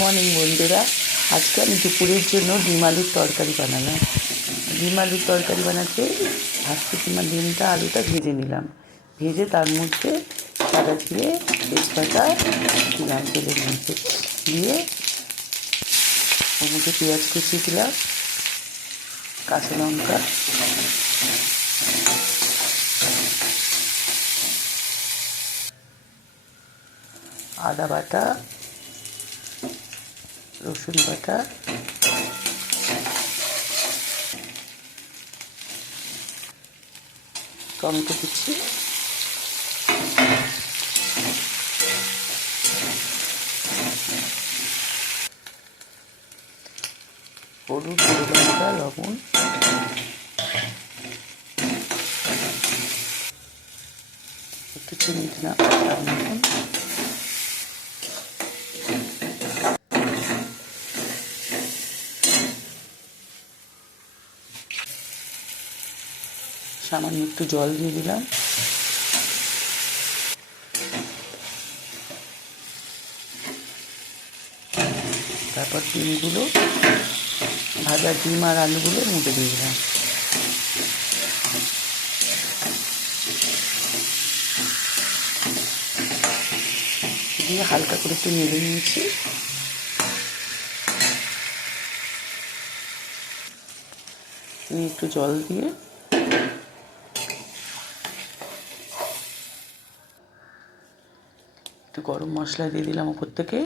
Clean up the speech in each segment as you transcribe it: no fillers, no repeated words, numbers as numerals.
Morning বন্ধুরা, আজকে আমি দুপুরের জন্য ডিম আলুর তরকারি বানালাম। ডিম আলুর তরকারি বানাতে ভাজতে কিংবা ডিমটা আলুটা ভেজে নিলাম। ভেজে তার মধ্যে সাদা জিরে তেজপাতা দিলাম তেলের মধ্যে, দিয়ে ওর মধ্যে পেঁয়াজ কুচি দিলাম, কাঁচা লঙ্কা, আদা বাটা, রসুন বাটা, টমেটো কুচি, হলুদ, গুঁড়ো লঙ্কা, লবণ, একটু চিনি দিলাম তার মতন, সামান্য একটু জল দিয়ে দিলাম। তারপর ডিমগুলো, ভাজা ডিম আর আলুগুলো মুটে দিয়ে দিলাম। দিয়ে হালকা করে একটু নেড়ে নিয়েছি। নিয়ে একটু জল দিয়ে একটু গরম মশলা দিয়ে দিলাম ওপর থেকে।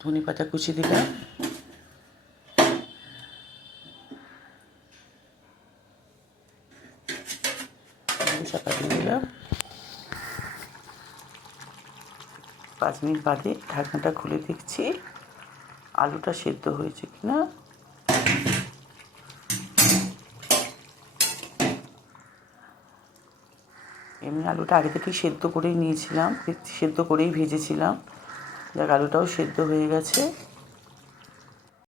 ধনে পাতা কুচি দিলাম। চাপা দিয়ে দিলাম। 5 মিনিট বাদে ঢাকনাটা খুলে দেখছি আলুটা সেদ্ধ হয়েছে কিনা। এমনি আলুটা আগে থেকেই সেদ্ধ করেই নিয়েছিলাম, সেদ্ধ করেই ভেজেছিলাম। যাক, আলুটাও সেদ্ধ হয়ে গেছে।